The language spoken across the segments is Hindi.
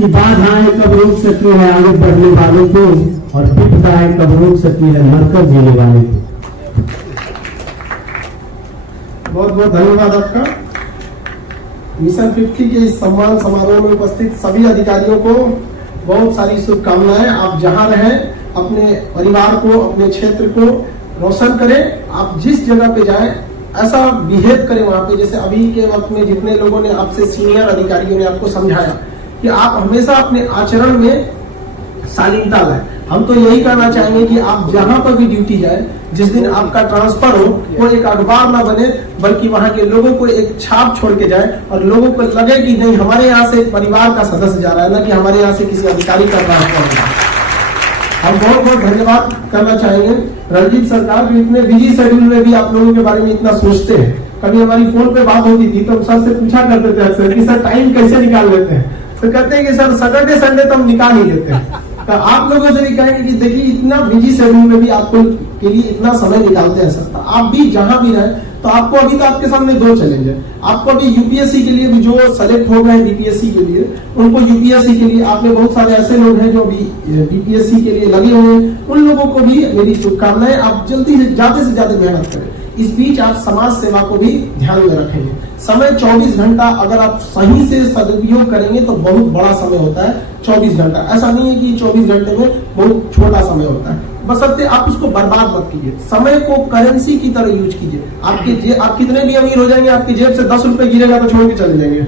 कि बाधाएं कब रोक सकती है आगे बढ़ने वालों को, और विपदाएं कब रोक सकती है मरकर जीने वाले को। बहुत बहुत धन्यवाद आपका। मिशन 50 के इस सम्मान समारोह में उपस्थित सभी अधिकारियों को बहुत सारी शुभकामनाएं। आप जहां रहें अपने परिवार को, अपने क्षेत्र को रोशन करें। आप जिस जगह पे जाएं ऐसा बिहेव करें वहां पे, जैसे अभी के वक्त में जितने लोगों ने आपसे सीनियर अधिकारियों ने आपको समझाया कि आप हमेशा अपने आचरण में शालीनता लाएं। हम तो यही कहना चाहेंगे कि आप जहां पर भी ड्यूटी जाए, जिस दिन आपका ट्रांसफर हो, वो एक अखबार ना बने, बल्कि वहां के लोगों को एक छाप छोड़ के जाए और लोगों को लगे कि नहीं हमारे यहाँ से परिवार का सदस्य जा रहा है, ना कि हमारे यहाँ से किसी अधिकारी का ट्रांसफर हो रहा है। हम बहुत बहुत धन्यवाद करना चाहेंगे रणजीत सरकार, जो इतने बिजी शेड्यूल में भी आप लोगों के बारे में इतना सोचते हैं। कभी हमारी फोन पे बात होती थी तो हम सर से पूछा करते थे अक्सर कि सर टाइम कैसे निकाल लेते हैं, तो कहते हैं कि सर सैटरडे संडे तो हम निकाल ही लेते हैं। तो आप लोगों से भी कहेंगे कि देखिए इतना बिजी शेड्यूल में भी आपको के लिए इतना समय निकालते हैं सर, तो आप भी जहां भी रहे, तो आपको अभी तो आपके सामने दो चैलेंज है। आपको अभी यूपीएससी के लिए भी जो सेलेक्ट हो गए हैं बीपीएससी के लिए, उनको यूपीएससी के लिए आपने बहुत सारे ऐसे लोग हैं जो भी बीपीएससी के लिए लगे हुए हैं, उन लोगों को भी मेरी शुभकामनाएं। आप जल्दी से ज्यादा मेहनत करें। इस बीच आप समाज सेवा को भी ध्यान में रखेंगे। समय 24 घंटा अगर आप सही से सदुपयोग करेंगे तो बहुत बड़ा समय होता है 24 घंटा। ऐसा नहीं है कि 24 घंटे में बहुत छोटा समय होता है, बशर्ते आप उसको बर्बाद मत कीजिए। समय को करेंसी की तरह यूज कीजिए। आप कितने भी अमीर हो जाएंगे, आपकी जेब से 10 रुपए गिरेगा तो छोड़ के चले जाएंगे।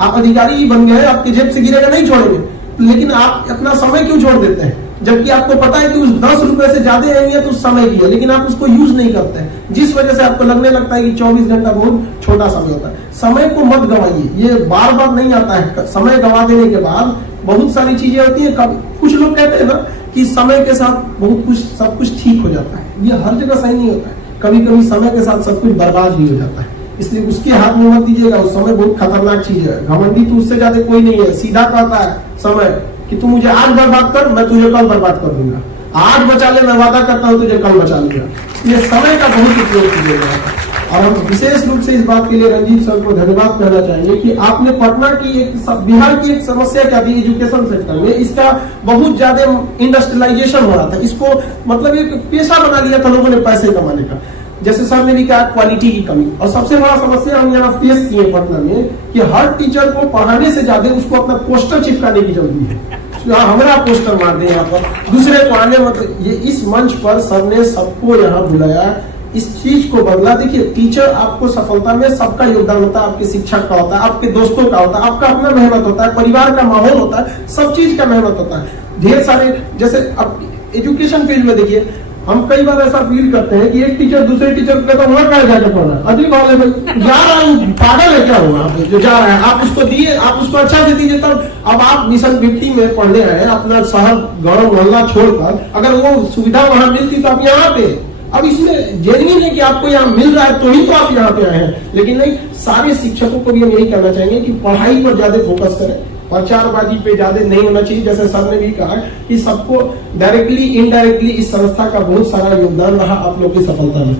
आप अधिकारी बन गए, आपकी जेब से गिरेगा नहीं छोड़ेंगे, लेकिन आप अपना समय क्यों छोड़ देते हैं, जबकि आपको पता है कि उस 10 रुपए से ज्यादा अहमियत उस समय की है, लेकिन आप उसको यूज नहीं करते हैं, जिस वजह से आपको लगने लगता है कि 24 घंटा बहुत छोटा समय होता है। समय को मत गवाइए, ये बार बार नहीं आता है। समय गवा देने के बाद बहुत सारी चीजें होती है। कुछ लोग कहते हैं ना कि समय के साथ बहुत कुछ सब कुछ ठीक हो जाता है, ये हर जगह सही नहीं होता है। कभी कभी समय के साथ सब कुछ बर्बाद भी हो जाता है, इसलिए उसके हाथ में मत दीजिएगा। उस समय बहुत खतरनाक चीज है। घमंडी तो उससे ज्यादा कोई नहीं है। सीधा कहता है समय कि तू मुझे आज बर्बाद कर, मैं तुझे कल बर्बाद कर दूंगा। आज बचा ले, मैं वादा करता हूँ तुझे कल बचा लूंगा। ये समय का बहुत उपयोग कीजिएगा। और हम विशेष रूप से इस बात के लिए रंजीत सर को धन्यवाद कहना चाहेंगे कि आपने पटना की बिहार की एक समस्या क्या थी एजुकेशन सेक्टर में, इसका बहुत ज्यादा इंडस्ट्रियलाइजेशन हो रहा था। इसको मतलब एक पेशा बना लिया था लोगों ने पैसे कमाने का। जैसे सर ने भी कहा क्वालिटी की कमी, और सबसे बड़ा समस्या हम यहाँ फेस किए पटना में कि हर टीचर को पढ़ाने से ज्यादा उसको अपना पोस्टर चिपकाने की जरूरी है। हमारा पोस्टर मार दे यहाँ पर, दूसरे को आने मतलब ये इस मंच पर सर ने सबको यहाँ बुलाया, इस चीज को बदला। देखिए टीचर आपको सफलता में सबका योगदान होता है, आपके शिक्षक का होता है, आपके दोस्तों का होता है, आपका अपना मेहनत होता है, परिवार का माहौल होता है, सब चीज का मेहनत होता है। ढेर सारे जैसे अब एजुकेशन फील्ड में देखिए, हम कई बार ऐसा फील करते हैं कि एक टीचर दूसरे टीचर को कहता है वहां क्या जाकर पढ़ना है, अधिक वाले में जा रहा हूँ, पागल है क्या हुआ जो जा रहा है। आप उसको दिए, आप उसको अच्छा से दीजिए। तब अब आप मिशन 50 में पढ़ने आए, अपना शहर गाँव मोहल्ला छोड़कर, अगर वो सुविधा वहां मिलती तो आप यहाँ पे। अब इसमें जेन्युइन है कि आपको यहाँ मिल रहा है तो ही तो आप यहाँ पे आए हैं, लेकिन नहीं, सारे शिक्षकों को भी हम यही कहना चाहेंगे कि पढ़ाई पर ज्यादा फोकस करें, प्रचारबाजी पे ज्यादा नहीं होना चाहिए। जैसे सर ने भी कहा कि सबको डायरेक्टली इनडायरेक्टली इस संस्था का बहुत सारा योगदान रहा आप लोग की सफलता में।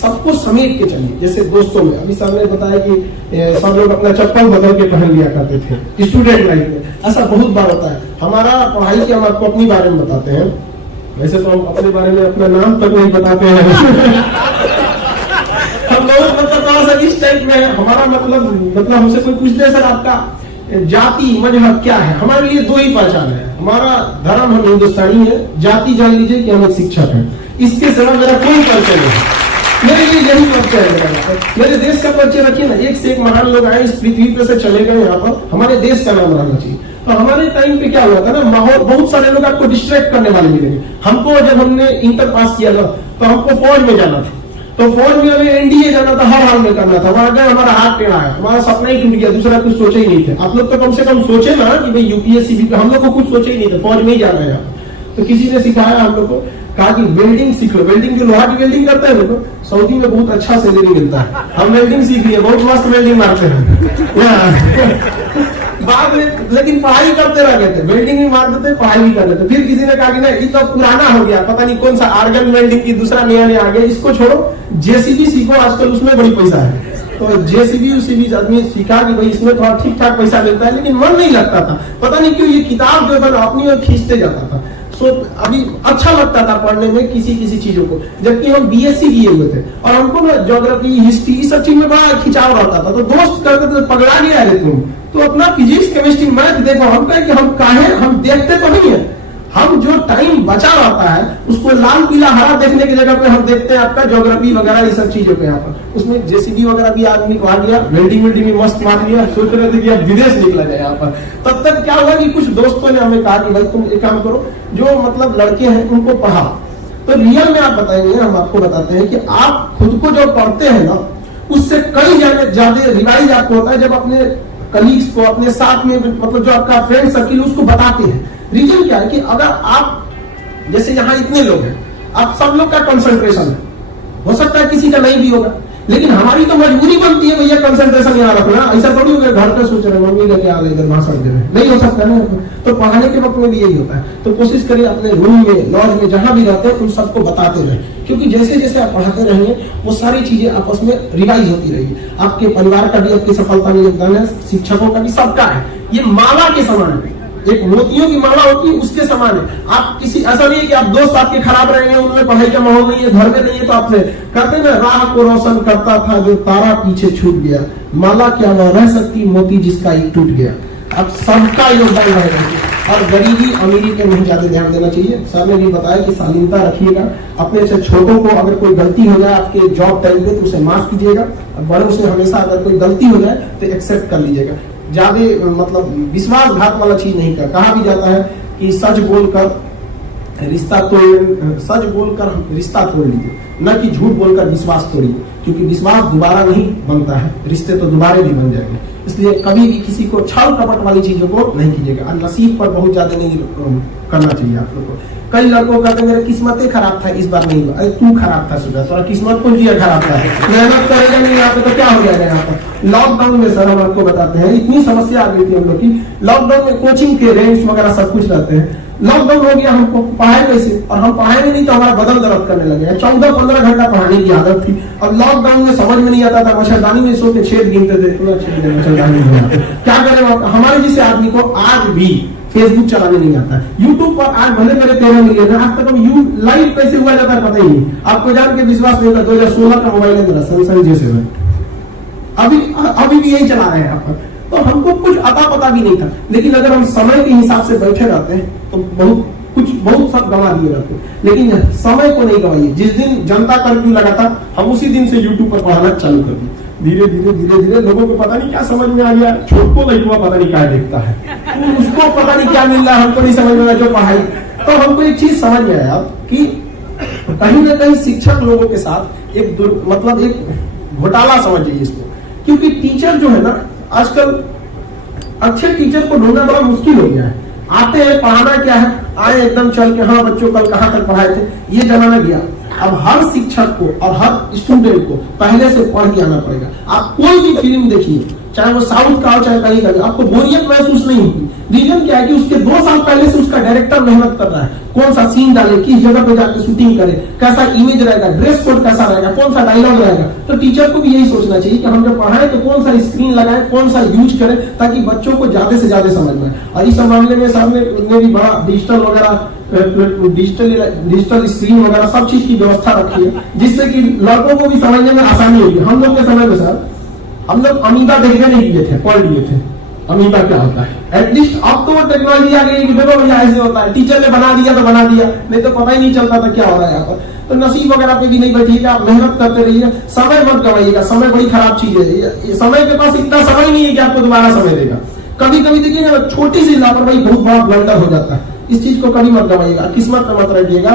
सबको समेट के चलिए, जैसे दोस्तों में अभी सर ने बताया कि सब लोग अपना चप्पल बदल के पहन लिया करते थे स्टूडेंट लाइफ में, ऐसा बहुत बार होता है। हमारा पढ़ाई के हम आपको अपनी बारे में बताते हैं, वैसे तो हम अपने बारे में अपना नाम तक नहीं बताते हैं हम लोग मतलब थोड़ा सा इस टाइप में है। हमारा मतलब हमसे कोई पूछते हैं सर आपका जाति मजहब क्या है, हमारे लिए दो ही पहचान है। हमारा धर्म, हम हिंदुस्तानी है, जाति जान लीजिए कि हम एक शिक्षक हैं, इसके सिवा मेरा कोई परिचय नहीं। मेरे लिए यही परिचय है। मेरे देश का परिचय रखिए ना, एक से एक महान लोग आए इस पृथ्वी पे से चले गए, यहाँ पर हमारे देश का नाम रहना चाहिए। तो हमारे टाइम पे क्या हुआ था ना, माहौल, बहुत सारे लोग आपको डिस्ट्रैक्ट करने वाले मिलेंगे। हमको जब हमने इंटर पास किया था तो हमको फौज में जाना था, तो फौज में हमें एनडीए जाना था, हर हाल में करना था। वहां गए, हमारा हाथ टेढ़ा है, हमारा सपना ही टूट गया, दूसरा कुछ सोचे ही नहीं थे। आप लोग तो कम से कम सोचे ना कि भाई यूपीएससी भी, हम लोग को कुछ सोचे ही नहीं थे, फौज में ही जाना है। तो किसी ने सिखाया हम लोग को, कहा कि वेल्डिंग सीख लो। वेल्डिंग जो लोहा की वेल्डिंग करता है लोग, सऊदी में बहुत अच्छा सैलरी मिलता है। हम वेल्डिंग सीख लिए, बहुत मस्त वेल्डिंग मारते हैं बाद में, लेकिन पढ़ाई करते रह गए थे, वेल्डिंग भी मार देते, पढ़ाई भी कर लेते। फिर किसी ने कहा कि नहीं, ये तो पुराना हो गया, पता नहीं कौन सा आर्गन वेल्डिंग की दूसरा नया नया आ गया, इसको छोड़ो, जेसीबी सीखो, आजकल उसमें बड़ी पैसा है। तो जेसीबी उसीबी आदमी सीखा कि भाई इसमें थोड़ा ठीक ठाक पैसा मिलता है, लेकिन मन नहीं लगता था। पता नहीं क्यों ये किताब जो था अपनी ओर खींचते जाता था। सो अभी अच्छा लगता था पढ़ने में किसी किसी चीजों को, जबकि हम बीएससी किए हुए थे और हमको ना ज्योग्राफी हिस्ट्री इस सब चीज में बड़ा खिंचाव रहता था। तो दोस्त कहते थे पगड़ा गया रे तुम, तो अपना फिजिक्स केमिस्ट्री मैथ देखो। हम कहे कि हम काहे, हम देखते तो नहीं है, हम जो टाइम बचा रहता है उसको लाल पीला हरा देखने की जगह पे हम देखते हैं आपका ज्योग्राफी वगैरह ये सब चीजों पे। यहाँ पर उसमें जेसीबी वगैरह भी आदमी को आ गया, वेल्डिंग में मस्त मार लिया, सोच रहे थे कि अब विदेश निकला जाए यहाँ पर। तब तक क्या हुआ कि कुछ दोस्तों ने हमें कहा कि भाई तुम एक काम करो, जो मतलब लड़के हैं उनको पढ़ाओ। तो रियल में आप बताएंगे, हम आपको बताते हैं कि आप खुद को जो पढ़ते हैं ना उससे कई ज्यादा रिवाइज आपको होता है जब अपने कलीग्स को, अपने साथ में मतलब जो आपका फ्रेंड सर्किल उसको बताते हैं। रीजन क्या है कि अगर आप जैसे यहाँ इतने लोग हैं, आप सब लोग का कंसंट्रेशन है, हो सकता है किसी का नहीं भी होगा, लेकिन हमारी तो मजबूरी बनती है भैया कंसंट्रेशन यहाँ रखना। ऐसा थोड़ी होगा घर पे सोच रहे मम्मी का क्या हाल है इधर भाषण दे रहे, नहीं हो सकता ना। तो पढ़ाने के वक्त में भी यही होता है। तो कोशिश करिए अपने रूम में, लॉज में, जहां भी रहते हैं उन सबको बताते रहे, क्योंकि जैसे जैसे आप पढ़ाते रहेंगे वो सारी चीजें आपस में रिवाइज होती रहेगी। आपके परिवार का भी आपकी सफलता में योगदान है, शिक्षकों का भी, सबका है। ये माला के समान है, एक मोतियों की माला होती है उसके समान है। आप किसी, ऐसा नहीं है कि आप दोस्त आपके खराब रहेंगे, उनमें पढ़ाई का माहौल नहीं है, घर में नहीं है, तो आपसे कहते हैं राह को रोशन करता था जो तारा पीछे छूट गया, माला क्या वह रह सकती मोती जिसका एक टूट गया। अब सबका योगदान रहेगा और गरीबी अमीरी पे नहीं ज्यादा ध्यान देना चाहिए। सर ने भी बताया कि शालीनता रखिएगा, अपने से छोटों को अगर कोई गलती हो जाए आपके जॉब टाइम पे तो उसे माफ कीजिएगा, बड़ों से हमेशा अगर कोई गलती हो जाए तो एक्सेप्ट कर लीजिएगा। ज्यादा मतलब विश्वासघात वाला चीज नहीं कर। कहा भी जाता है कि सच बोलकर रिश्ता तोड़ लीजिए, न कि झूठ बोलकर विश्वास तोड़िए, क्योंकि विश्वास दोबारा नहीं बनता है, रिश्ते तो दोबारा भी बन जाएंगे। इसलिए कभी भी किसी को छल कपट वाली चीजों को नहीं कीजिएगा और नसीब पर बहुत ज्यादा नहीं करना चाहिए आप लोग को। कई लड़कों कहते मेरी किस्मत ही खराब था, इस बार नहीं हुआ। अरे तू खराब था सुबह, तो किस्मत को दिया खराब था, मेहनत करेगा नहीं यहाँ पे तो क्या हो जाएगा। यहाँ पर लॉकडाउन में सर हम आपको बताते हैं इतनी समस्या आ गई थी हम लोग की। लॉकडाउन में कोचिंग के रेंट्स वगैरह सब कुछ रहते हैं। लॉकडाउन हो गया, हमको पढ़ाए कैसे, और हम पढ़ाएंगे नहीं तो हमारा बदल दर्द करने लगे। 14-15 घंटा पढ़ाने की आदत थी। अब लॉकडाउन में समझ में नहीं आता था, मच्छरदानी में सो के छेद गिनते थे, मच्छरदानी क्या करें। हमारे जैसे आदमी को आज भी फेसबुक चलाने नहीं आता है, यूट्यूब पर आज भले मेरे 13 मिलियन है, आज तक हम लाइव कैसे हुआ जाता है पता ही नहीं। आपको जान के विश्वास नहीं होगा, 2016 का मोबाइल है मेरा, सैमसंग J7, अभी भी यही चला रहे हैं यहाँ पर। तो हमको कुछ अता पता भी नहीं था, लेकिन अगर हम समय के हिसाब से बैठे रहते हैं तो बहुत सब गंवा दिए रहते हैं। लेकिन समय को नहीं गंवाइए। जिस दिन जनता कर्फ्यू लगा था हम उसी दिन से यूट्यूब पर पढ़ाना चालू कर दिए। धीरे धीरे लोगों को पता नहीं क्या समझ में आ गया, छोटको लड़का पता नहीं क्या देखता है, उसको पता नहीं क्या मिल रहा है, हमको नहीं समझ में आया जो पढ़ाई। तो हमको एक चीज समझ में आया कि कहीं ना कहीं शिक्षक लोगों के साथ एक घोटाला समझिए इसको, क्योंकि टीचर जो है ना आजकल अच्छे टीचर को ढूंढना बड़ा मुश्किल हो गया है। आते हैं, पढ़ाना क्या है, आए एकदम चल के हाँ बच्चों कल कहाँ तक पढ़ाए थे, ये जमाना गया। अब हर शिक्षक को और हर स्टूडेंट को पहले से पढ़ के आना पड़ेगा। आप कोई भी फिल्म देखिए, चाहे वो साउथ का हो चाहे कहीं का, आपको बोरियत महसूस नहीं होगी। रीजन क्या है कि उसके 2 साल पहले से उसका डायरेक्टर मेहनत कर रहा है, कौन सा सीन डाले, किस जगह पे जाकर शूटिंग करे, कैसा इमेज रहेगा, ड्रेस कोड कैसा रहेगा, कौन सा डायलॉग रहेगा। तो टीचर को भी यही सोचना चाहिए कि हम जब पढ़ाएं तो कौन सा स्क्रीन लगाएं, कौन सा यूज करें, ताकि बच्चों को ज्यादा से ज्यादा समझ में आए। और इस मामले में सामने भी बड़ा डिजिटल वगैरह, डिजिटल स्क्रीन वगैरह सब चीज की व्यवस्था रखी है, जिससे कि लड़कों को भी समझने में आसानी होगी। हम लोग के समय में सर हम लोग अमीबा देखने नहीं किए थे, पढ़ लिए थे अमीबा क्या होता है। एटलीस्ट अब तो वो टेक्नोलॉजी आ गई कि देखो भैया ऐसे होता है, टीचर ने बना दिया तो बना दिया, नहीं तो पता ही नहीं चलता था क्या हो रहा है यहाँ पर। तो नसीब वगैरह पे भी नहीं बैठिएगा, आप मेहनत करते रहिए, समय मत गवाइएगा। समय बड़ी खराब चीज है, समय के पास इतना समय नहीं है कि आपको दोबारा समय देगा। कभी कभी देखिएगा छोटी सी लापरवाही बहुत बड़ा ब्लंडर हो जाता है। इस चीज को कभी मत गवाइएगा, किस्मत पे मत रखिएगा।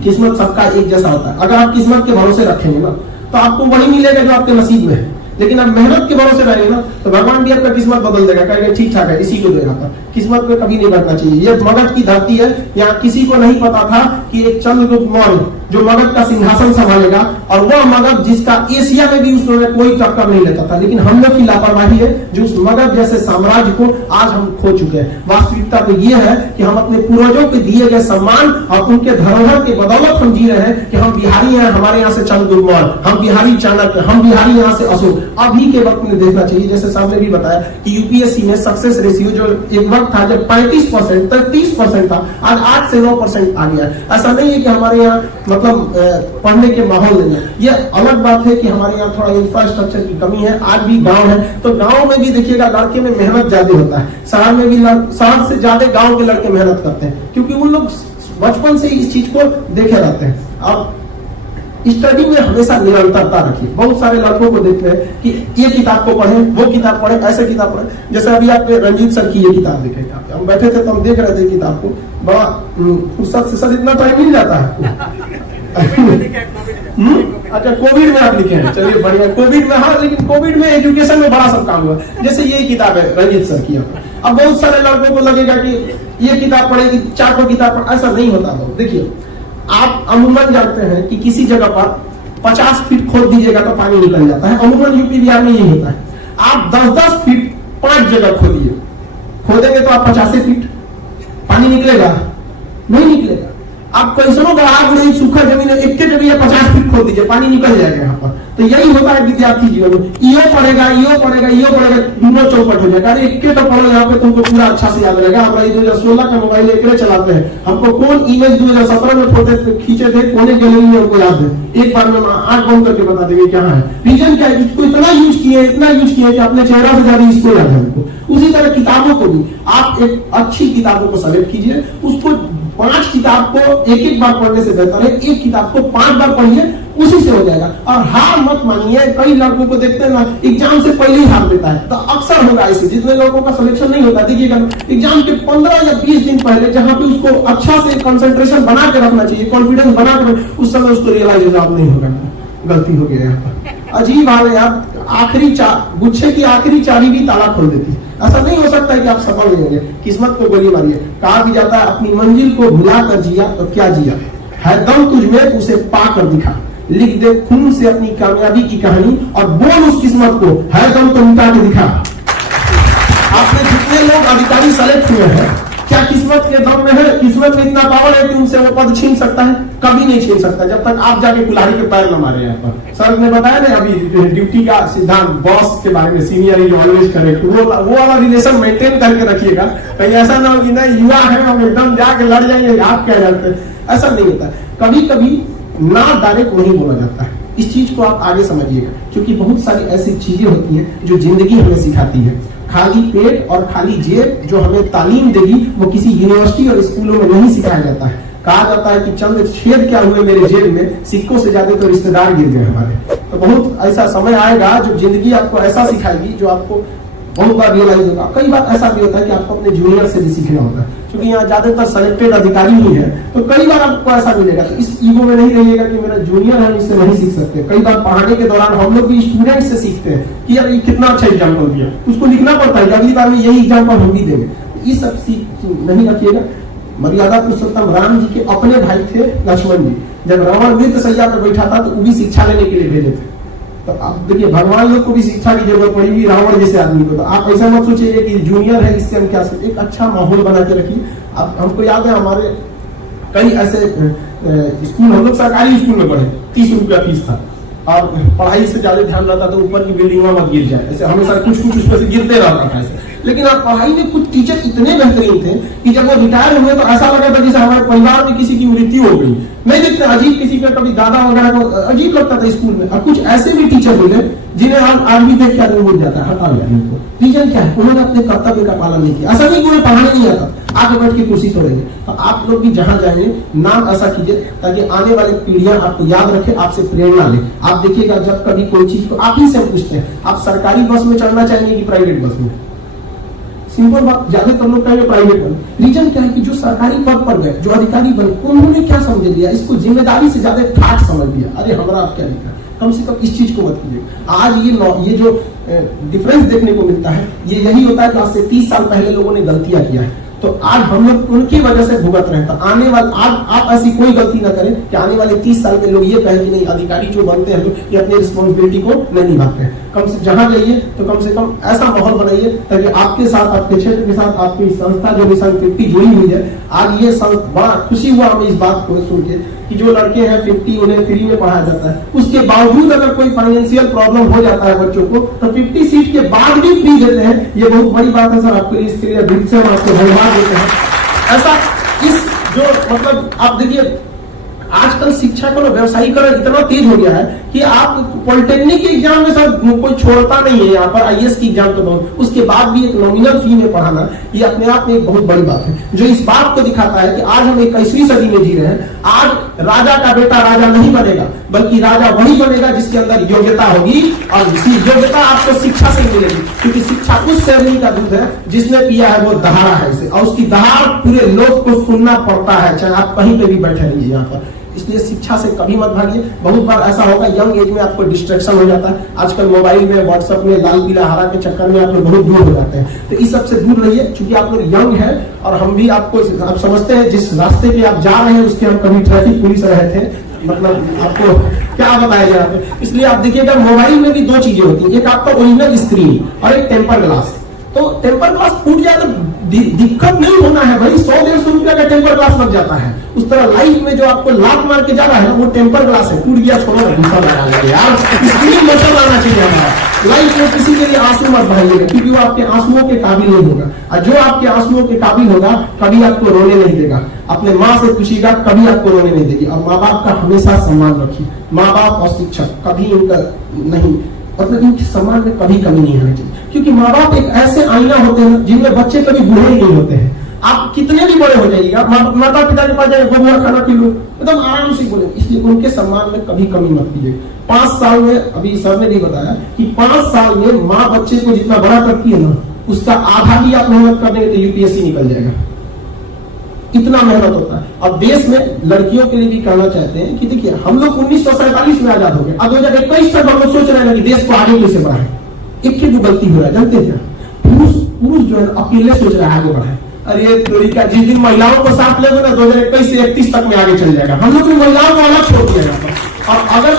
किस्मत सबका एक जैसा होता है। अगर आप किस्मत के भरोसे रखेंगे ना तो आपको वही मिलेगा जो आपके नसीब में है, लेकिन आप मेहनत के भरोसे रहेंगे ना तो भगवान भी आपका किस्मत बदल देगा, कहेगा ठीक ठाक है इसी को देगा। पर किस्मत पे कभी नहीं बढ़ना चाहिए। ये मगध की धरती है, यहाँ किसी को नहीं पता था कि एक चंद्रगुप्त मौर्य जो मगध का सिंहासन संभालेगा और वह मगध जिसका एशिया में भी उस समय कोई टक्कर नहीं लेता था, लेकिन हम लोग की लापरवाही है जो उस मगध जैसे साम्राज्य को आज हम खो चुके हैं। वास्तविकता तो ये है कि हम अपने पूर्वजों के दिए गए सम्मान और उनके धरोहर के बदौलत हम जी रहे हैं कि हम बिहारी हैं, हमारे यहाँ से चंद्रगुप्त मौर्य, हम बिहारी चाणक्य, हम बिहारी यहाँ से अशोक। अभी के वक्त में देखना चाहिए, जैसे साहब ने भी बताया कि यूपीएससी में सक्सेस रेशियो जो एक वक्त था जब 35% तक 30% था, आज 8 से 9% आ गया। ऐसा नहीं है कि हमारे यहाँ मतलब पढ़ने के माहौल नहीं है, ये अलग बात है कि हमारे यहाँ थोड़ा इंफ्रास्ट्रक्चर की कमी है। आज भी गांव है तो गांव में भी देखिएगा लड़के में मेहनत ज्यादा होता है, शहर में भी शहर से ज्यादा गांव के लड़के मेहनत करते हैं क्योंकि उन लोग बचपन से इस चीज को देखे रहते हैं। अब स्टडी में हमेशा निरंतरता रखिए। बहुत सारे लड़कों को देखते हैं कि ये किताब को पढ़ें, वो किताब पढ़ें, ऐसे किताब पढ़ें। जैसे अभी आप रंजीत सर की ये किताब देखे, हम बैठे थे तो हम देख रहे थे किताब को, बड़ा फुर्सत से। सर इतना टाइम मिल जाता है? अच्छा, कोविड में आप लिखे हैं, चलिए बढ़िया। कोविड में, हाँ, लेकिन कोविड में एजुकेशन में बड़ा सब काम हुआ। जैसे ये किताब है रंजीत सर की। अब बहुत सारे लड़कों को लगेगा कि ये किताब पढ़ेगी, 4 किताब पढ़, ऐसा नहीं होता। देखिए, आप अमूमन जानते हैं कि किसी जगह पर 50 फीट खोद दीजिएगा तो पानी निकल जाता है। अमूमन यूपी बिहार में यही होता है। आप 10-10 फीट 5 जगह खोदिए, खोदेंगे तो आप 50 फीट, पानी निकलेगा? नहीं निकलेगा। आप कैसनो बढ़ा बड़ी सूखा जमीन है, एक के जगह 50 फीट खोद दीजिए, पानी निकल जाएगा यहाँ पर। तो यही होता है विद्यार्थी जीवन में, यो पढ़ेगा, दोनों चौपट हो जाएगा। अरे एक के तो पढ़ो, यहाँ पे तुमको पूरा अच्छा से याद रहेगा। हमारी 2016 का मोबाइल एक चलाते हैं, हमको कौन इमेज 2017 में फोटो खींचे थे, कोने गैलरी में हमको याद है, एक बार में आंख बंद करके बता देंगे क्या है। रीजन क्या है? इसको इतना यूज किए कि अपने चेहरा से ज्यादा इसको याद है हमको। उसी तरह किताबों को भी आप एक अच्छी किताबों को सेलेक्ट कीजिए, उसको 5 किताब को एक बार पढ़ने से बेहतर है एक किताब को 5 बार पढ़िए, उसी से हो जाएगा। और हार मत मानिए। कई लड़कों को देखते हैं ना, एग्जाम से पहले ही हार देता है, तो अक्सर होगा ऐसे। जितने लोगों का सिलेक्शन नहीं होता, देखिएगा एग्जाम के 15 या 20 दिन पहले, जहां पे उसको अच्छा से कंसंट्रेशन बना के रखना चाहिए, कॉन्फिडेंस बना के, उस समय उसको रियलाइज नहीं होगा गलती हो गया। यहाँ पर अजीब हाल है यार, गुच्छे की आखिरी चाबी भी ताला खोल देती है। ऐसा नहीं हो सकता है कि आप सफल नहीं होंगे। किस्मत को गोली मारिए। कहा भी जाता है अपनी मंजिल को भुला कर जिया तो क्या जिया, है दम तुझमें उसे पा कर दिखा, लिख दे खून से अपनी कामयाबी की कहानी और बोल उस किस्मत को, है दम तो मिटा के दिखा। आपने जितने लोग अधिकारी सेलेक्ट हुए हैं, क्या किस्मत के दम में है? किस्मत में इतना पावर है कि उनसे वो पद छीन सकता है? कभी नहीं छीन सकता, जब तक आप जाके कुल्हाड़ी के पैर न मारे। यहाँ पर सर ने बताया ना अभी ड्यूटी का सिद्धांत, बॉस के बारे में, सीनियर इज ऑलवेज करेक्ट, वो वाला रिलेशन मेंटेन करके रखिएगा। कहीं ऐसा ना हो कि ना युवा है हम एकदम जाके लड़ जाएंगे, आप क्या जानते हैं, ऐसा नहीं होता। कभी कभी ना डायरेक्ट नहीं बोला जाता है। इस चीज को आप आगे समझिएगा, क्योंकि बहुत सारी ऐसी चीजें होती हैं जो जिंदगी हमें सिखाती है। खाली पेट और खाली जेब जो हमें तालीम देगी, वो किसी यूनिवर्सिटी और स्कूलों में नहीं सिखाया जाता है। कहा जाता है कि चंद छेद क्या हुए मेरे जेब में, सिक्कों से ज्यादा तो रिश्तेदार गिर गए हमारे। तो बहुत ऐसा समय आएगा जो जिंदगी आपको ऐसा सिखाएगी जो आपको बहुत बार रियलाइज होगा। कई बार ऐसा भी होता है कि आपको अपने जूनियर से भी सीखना होता है, क्योंकि यहाँ ज्यादातर सेलेक्टेड अधिकारी ही है। तो कई बार आपको ऐसा मिलेगा, तो इस ईगो में नहीं रहिएगा कि मेरा जूनियर है, इससे नहीं सीख सकते। कई बार पढ़ाने के दौरान हम लोग भी स्टूडेंट से सीखते हैं कि यार ये कितना अच्छा एग्जाम्पल दिया, उसको लिखना पड़ता है कि अगली बार में यही एग्जाम्पल हम भी देंगे। ये सब सीख नहीं रखिएगा। मर्यादा पुरुषोत्तम राम जी के अपने भाई थे लक्ष्मण जी, जब रावण मृत सैया पर बैठा था तो वो भी शिक्षा लेने के लिए भेजे थे। तो आप देखिए, भगवान लोग को भी शिक्षा की जरूरत पड़ेगी रावण जैसे आदमी को। तो आप ऐसा मत सोचिए कि जूनियर है इससे हम क्या सकते। एक अच्छा माहौल बना के रखिए। अब हमको याद है हमारे कई ऐसे स्कूल, हम लोग सरकारी स्कूल में पढ़े, 30 रुपया फीस था और पढ़ाई से ज्यादा ध्यान रहता तो ऊपर की बिल्डिंग में मत गिर जाए, ऐसे हमेशा कुछ उसमें से गिरते रहता था ऐसे। लेकिन आप पढ़ाई में कुछ टीचर इतने बेहतरीन थे कि जब वो रिटायर हुए तो ऐसा लगा था जैसे हमारे परिवार में किसी की मृत्यु हो गई। नहीं देखते अजीब, किसी का कभी दादा वगैरह को अजीब लगता था स्कूल में। और कुछ ऐसे भी टीचर मिले जिन्हें आज भी देख के आदमी भूल जाता है, हटा गया उनको। रीजन क्या है? उन्होंने अपने कर्तव्य का पालन नहीं किया। ऐसा नहीं उन्हें पढ़ाने नहीं आता, आगे बैठ के कुर्सी तोड़ेंगे। तो आप लोग भी जहां जाएंगे नाम ऐसा कीजिए ताकि आने वाली पीढ़ियां आपको याद रखे, आपसे प्रेरणा ले। आप देखिएगा जब कभी कोई चीज को आप ही से पूछते हैं, आप सरकारी बस में चढ़ना चाहेंगे कि प्राइवेट बस में? सिंपल बात, ज्यादातर लोग कहेंगे प्राइवेट बने। रीजन क्या है कि जो सरकारी पद पर गए, जो अधिकारी बने, उन्होंने क्या समझ लिया, इसको जिम्मेदारी से ज्यादा ठाठ समझ लिया। अरे हमारा आप क्या लिखा, कम से कम इस चीज को मत कीजिए। आज ये जो डिफरेंस देखने को मिलता है, ये यही होता है कि आज से 30 साल पहले लोगों ने गलतियां किया है। तो आज हम लोग उनकी वजह से भुगत रहे हैं। तो आने वाले आप ऐसी कोई गलती ना करें कि आने वाले 30 साल के लोग ये कहें कि नहीं, अधिकारी जो बनते हैं ये अपनी रिस्पॉन्सिबिलिटी को नहीं निभाते हैं। कम से जहां जाइए तो कम से कम ऐसा माहौल बनाइए ताकि आपके साथ, आपके क्षेत्र के साथ आपकी संस्था जो मिशन 50 जुड़ी हुई है, आज ये बड़ा खुशी हुआ हमें इस बात को सुन के कि जो लड़के हैं 50 उन्हें फ्री में पढ़ाया जाता है, उसके बावजूद अगर कोई फाइनेंशियल प्रॉब्लम हो जाता है बच्चों को तो 50 सीट के बाद भी फ्री देते हैं। ये बहुत बड़ी बात है सर, आपके लिए इसके लिए दिल से हम आपको धन्यवाद देते हैं। ऐसा इस जो मतलब आप देखिए आजकल शिक्षा का व्यवसायीकरण इतना तेज हो गया है कि आप पॉलिटेक्निक के एग्जाम में सर कोई छोड़ता नहीं है। यहाँ पर आईएएस की एग्जाम तो बहुत, उसके बाद भी एक नॉमिनल फी में पढ़ाना ये अपने आप में एक बहुत बड़ी बात है, जो इस बात को दिखाता है कि आज हम 21वीं सदी में जी रहे हैं। आज राजा का बेटा राजा नहीं बनेगा, बल्कि राजा वही बनेगा जिसके अंदर योग्यता होगी, और इसी योग्यता आपको शिक्षा से मिलेगी, क्योंकि शिक्षा उस शैली का दूध है जिसने पिया है वो दहाड़ा है इसे, और उसकी दहाड़ पूरे लोग को सुनना पड़ता है, चाहे आप कहीं पे भी बैठे रहिए यहाँ पर। इसलिए शिक्षा से कभी मत भागिए। बहुत बार ऐसा होगा यंग एज में आपको डिस्ट्रैक्शन हो जाता है, आजकल मोबाइल में, व्हाट्सएप में, लाल पीला हरा के चक्कर में आप लोग बहुत दूर हो जाते हैं। तो इस सब से दूर रहिए, क्योंकि आप लोग यंग है और हम भी आपको, आप समझते हैं जिस रास्ते पे आप जा रहे हैं उसके हम कभी ट्रैफिक पुलिस रहे थे, मतलब आपको क्या बताया जाए। इसलिए आप देखिएगा मोबाइल में भी दो चीजें होती है, एक आपका ओरिजिनल स्क्रीन और एक टेम्पर ग्लास। तो टेम्पर ग्लास टूट जाए तो दिक्कत नहीं होना है भाई, 100-150 रुपया का टेम्पर ग्लास लग जाता है। उस तरह लाइफ में जो आपको लात मार के जा रहा है वो टेम्पर ग्लास है, टूट गया छोड़ो दूसरा लगा लेंगे यार, स्क्रीन बचल आना चाहिए हमारा। लाइफ में किसी के लिए आंसू मत बहाइएगा, क्योंकि वो आपके आंसुओं के काबिल नहीं होगा, और जो आपके आंसुओं के काबिल होगा कभी आपको रोने नहीं देगा। अपने माँ से पूछिएगा, कभी आपको रोने नहीं देगी। और माँ बाप का हमेशा सम्मान रखिए, माँ बाप और शिक्षक कभी इनका नहीं, मतलब इनके सम्मान में कभी कमी नहीं होनी चाहिए, क्योंकि माँ बाप एक ऐसे आईना होते हैं जिनमें बच्चे कभी बूढ़े ही नहीं होते हैं। आप कितने भी बड़े हो जाइएगा, माता पिता के पास जाए, गोबुआ खाना खिलो, एकदम आराम से बोले, इसलिए उनके सम्मान में कभी कमी मत कीजिए। 5 साल में, अभी सर ने भी बताया कि 5 साल में माँ बच्चे को जितना बड़ा करती है ना, उसका आधा भी आप मेहनत कर देंगे तो यूपीएससी निकल जाएगा, इतना मेहनत होता है। और देश में लड़कियों के लिए भी कहना चाहते हैं कि देखिए हम लोग 1947 में आजाद हो गए, अब 2021 तक हम लोग सोच रहे हैं कि देश को आगे कैसे बढ़ाए। एक की गलती हो रहा है, जानते हैं क्या? पुरुष जो है अकेले सोच रहा है आगे बढ़ाए। अरे तरीका, जिस दिन महिलाओं को साथ लेंगे ना 2021 से 31 तक में आगे चल जाएगा। हम लोग महिलाओं को अलग छोड़ दिया जाता है। और अगर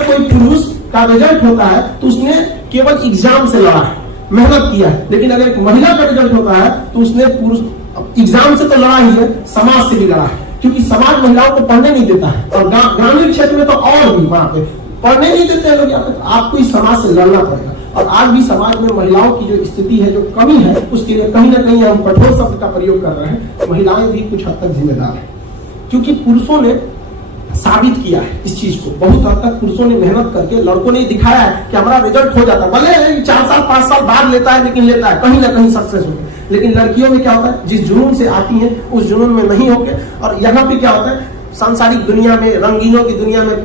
कोई पुरुष का रिजल्ट होता है तो उसने केवल एग्जाम से लड़ा है, मेहनत किया है। लेकिन अगर एक महिला का रिजल्ट होता है तो उसने पुरुष एग्जाम से तो लड़ा ही है, समाज से भी लड़ा है, क्योंकि समाज महिलाओं को पढ़ने नहीं देता है। और ग्रामीण क्षेत्र में तो और भी वहां पे पढ़ने नहीं देते हैं लोग, आपको इस समाज से लड़ना पड़ेगा। और आज भी समाज में महिलाओं की जो स्थिति है, जो कमी है, उसके लिए कहीं ना कहीं हम कठोर शब्द का प्रयोग कर रहे हैं। महिलाएं भी कुछ हद तक जिम्मेदार है, क्योंकि पुरुषों ने साबित किया है इस चीज को। बहुत हद तक पुरुषों ने मेहनत करके, लड़कों ने दिखाया है कि हमारा रिजल्ट हो जाता है, भले 4 साल 5 साल बाद लेता है, लेकिन लेता है, कहीं ना कहीं सक्सेस होता है। लेकिन लड़कियों में क्या होता है, जिस जुनून से आती है उस जुनून में नहीं होके, और यहाँ पे क्या होता है, सांसारिक दुनिया में, रंगीनों की दुनिया में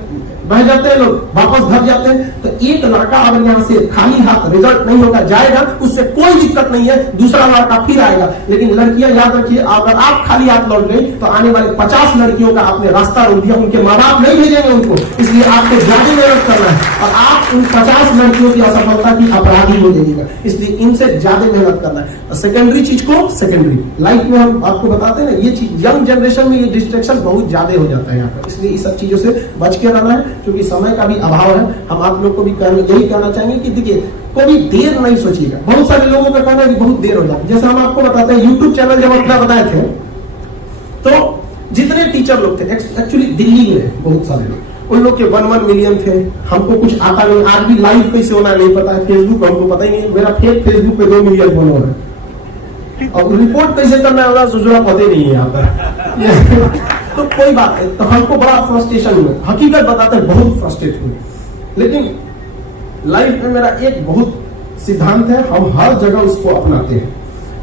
बह जाते हैं लोग, वापस घर जाते हैं। तो एक लड़का अगर यहाँ से खाली हाथ रिजल्ट नहीं होगा जाएगा, उससे कोई दिक्कत नहीं है, दूसरा लड़का फिर आएगा। लेकिन लड़कियां याद रखिए, अगर आप खाली हाथ लौट गए तो आने वाले 50 लड़कियों का आपने रास्ता रोक दिया, उनके माँ बाप नहीं भेजेंगे उनको। इसलिए आपको ज्यादा मेहनत करना है, और आप उन 50 लड़कियों की असफलता की अपराधी हो जाइएगा। इसलिए इनसे ज्यादा मेहनत करना है। सेकेंडरी चीज को सेकेंडरी लाइफ में हम आपको बताते हैं ना, ये चीज यंग जनरेशन में ये डिस्ट्रैक्शन बहुत ज्यादा हो जाता है यहाँ पर। इसलिए इस सब चीजों से बच के रहना है, क्योंकि समय का भी अभाव है। हम आप लोग को भी यही कहना चाहेंगे कि देखिए कोई देर नहीं सोचिएगा। बहुत सारे लोगों का कहना है कि बहुत देर हो जाती है। जैसे हम आपको बताते हैं, यूट्यूब चैनल जब अपना बनाए थे तो जितने टीचर लोग थे, एक्चुअली दिल्ली में बहुत सारे लोग, उन लोग के 1 मिलियन थे। हमको कुछ आता नहीं, आज भी लाइव कैसे होना नहीं पता है, फेसबुक हमको पता ही नहीं। मेरा फेसबुक पे 2 मिलियन फॉलोअर है, और रिपोर्ट कैसे करना होगा सोचना पता ही नहीं है यहाँ पर। तो कोई बात नहीं, तो हमको बड़ा फ्रस्ट्रेशन हुआ, हकीकत बताते हैं बहुत फ्रस्ट्रेट हुए। लेकिन लाइफ में मेरा एक बहुत सिद्धांत है, हम हर जगह उसको अपनाते हैं।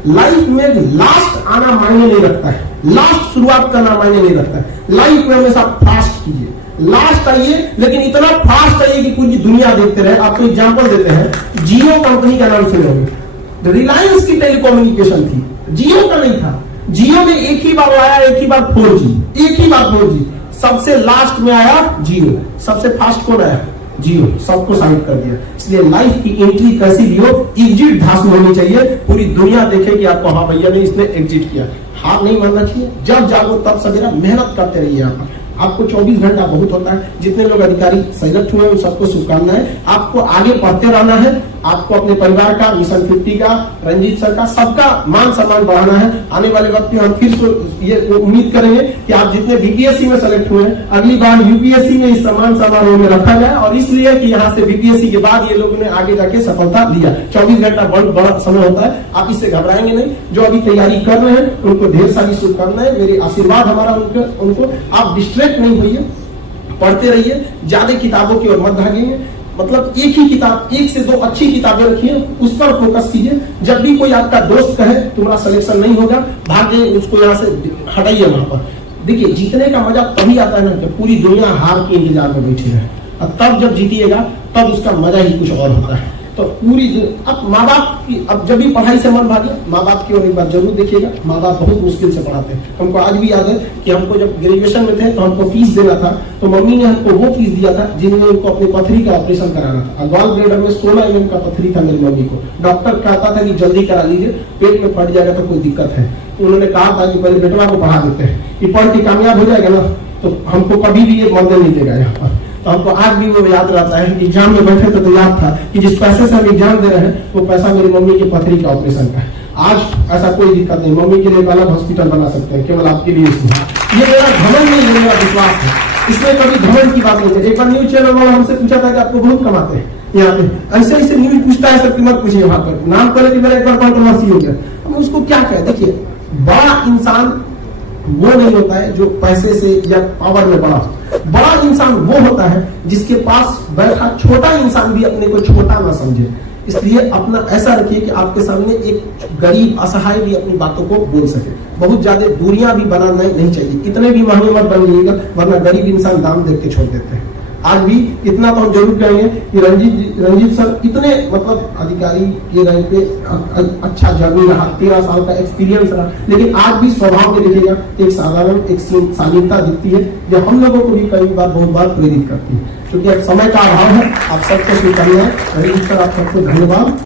लाइफ में लास्ट आना मायने नहीं रखता है, लास्ट शुरुआत करना मायने नहीं रखता है। लाइफ में हमेशा फास्ट कीजिए, लास्ट आइए, लेकिन इतना फास्ट आइए कि पूरी दुनिया देखते रहे। आपको एग्जांपल देते हैं, जियो कंपनी का नाम सुने होंगे। रिलायंस की टेलीकम्युनिकेशन थी, जियो का नहीं था। जियो में एक ही बार आया, एक ही बार 4G, एक ही बार 4G। सबसे लास्ट में आया जियो। सबसे फास्ट कौन आया? जीरो, सबको साबित कर दिया। इसलिए लाइफ की एंट्री कैसी भी हो, एग्जिट धांसू होनी चाहिए, पूरी दुनिया देखे कि आपको हाँ भैया ने इसने एग्जिट किया। हार नहीं मानना चाहिए, जब जागो तब सवेरा मेहनत करते रहिए। यहाँ पर आपको 24 घंटा बहुत होता है। जितने लोग अधिकारी सेलेक्ट हुए उन सबको शुभकामनाएं। आपको आगे बढ़ते रहना है, आपको अपने परिवार का, मिशन 50 का, रंजीत सर का, सबका मान सम्मान बढ़ाना है। आने वाले वक्त में हम फिर ये उम्मीद करेंगे कि आप जितने बीपीएससी में सेलेक्ट हुए हैं, अगली बार यूपीएससी में इस सम्मान समारोह में रखा जाए, और इसलिए कि यहाँ से बीपीएससी के बाद ये लोगों ने आगे जाके सफलता लिया। 24 घंटा बहुत बड़ा समय होता है, आप इससे घबराएंगे नहीं। जो अभी तैयारी कर रहे हैं उनको ढेर सारी शुभकामनाएं, मेरे आशीर्वाद हमारा उनको। आप डिस्ट्रैक्ट नहीं होइए, पढ़ते रहिए, ज्यादा किताबों की ओर मत भागिए। मतलब एक ही किताब, 1 से 2 अच्छी किताबें रखिए, उस पर फोकस कीजिए। जब भी कोई आपका दोस्त कहे तुम्हारा सिलेक्शन नहीं होगा, भागे, उसको यहाँ से हटाइए। वहां पर देखिए, जीतने का मजा तभी आता है ना जब पूरी दुनिया हार के इंतजार में बैठी है, और तब जब जीतिएगा तब उसका मजा ही कुछ और होता है। तो पूरी अब माँ बाप की, अब जब भी पढ़ाई से मन भागे, माँ बाप की ओर एक बार जरूर देखिएगा। माँ बाप बहुत मुश्किल से पढ़ाते हैं। हमको आज भी याद है कि हमको जब ग्रेजुएशन में थे तो हमको फीस देना था, तो मम्मी ने हमको वो फीस दिया था जिनमें उनको अपनी पथरी का ऑपरेशन कराना था। गॉल ब्लैडर में 16 mm का पथरी था मेरी मम्मी को। डॉक्टर कहता था कि जल्दी करा लीजिए, पेट में फट जाएगा तो कोई दिक्कत है। उन्होंने कहा था कि पहले बेटवा को पढ़ा देते हैं, कि पढ़ के कामयाब हो जाएगा ना तो हमको कभी भी ये मौका नहीं देगा यहाँ पर। तो हमको आज भी वो याद रहता है कि एग्जाम में बैठे तो याद था कि जिस पैसे से हम एग्जाम दे रहे हैं वो पैसा मेरी मम्मी की पथरी के ऑपरेशन का है। आज ऐसा कोई दिक्कत नहीं, मम्मी के लिए एक अलग हॉस्पिटल बना सकते हैं, केवल आपके लिए। ये मेरा घमंड नहीं, ये मेरा विश्वास है। इसमें कभी घमंड की बात नहीं है। एक बार न्यूज चैनल वाला हमसे पूछा था कि आपको बहुत कमाते हैं यहाँ पे, ऐसे ऐसे न्यूज पूछता है, सब कीमत पूछिए वहां पर, नाम पहले कि मेरा एक बार कंट्रोवर्सी हो गया। हम उसको क्या कहें? देखिए, बड़ा इंसान वो नहीं होता है जो पैसे से या पावर में बड़ा इंसान वो होता है जिसके पास बैठा छोटा इंसान भी अपने को छोटा ना समझे। इसलिए अपना ऐसा रखिए कि आपके सामने एक गरीब असहाय भी अपनी बातों को बोल सके। बहुत ज्यादा दूरियां भी बनाना नहीं चाहिए, इतने भी महंगे मत बनिएगा, वरना गरीब इंसान दाम देख के छोड़ देते हैं। आज भी इतना तो हम जरूर कहेंगे कि रंजीत सर इतने मतलब अधिकारी के रैंक पे अच्छा जर्नी रहा, 13 साल का एक्सपीरियंस रहा, लेकिन आज भी स्वभाव के देखिएगा एक साधारण एक शालीनता दिखती है जो हम लोगों को भी कई बार बहुत बार प्रेरित करती है। क्योंकि अब समय का अभाव है। आप सबको स्वीकार्य है। रंजीत सर, आप सबको धन्यवाद।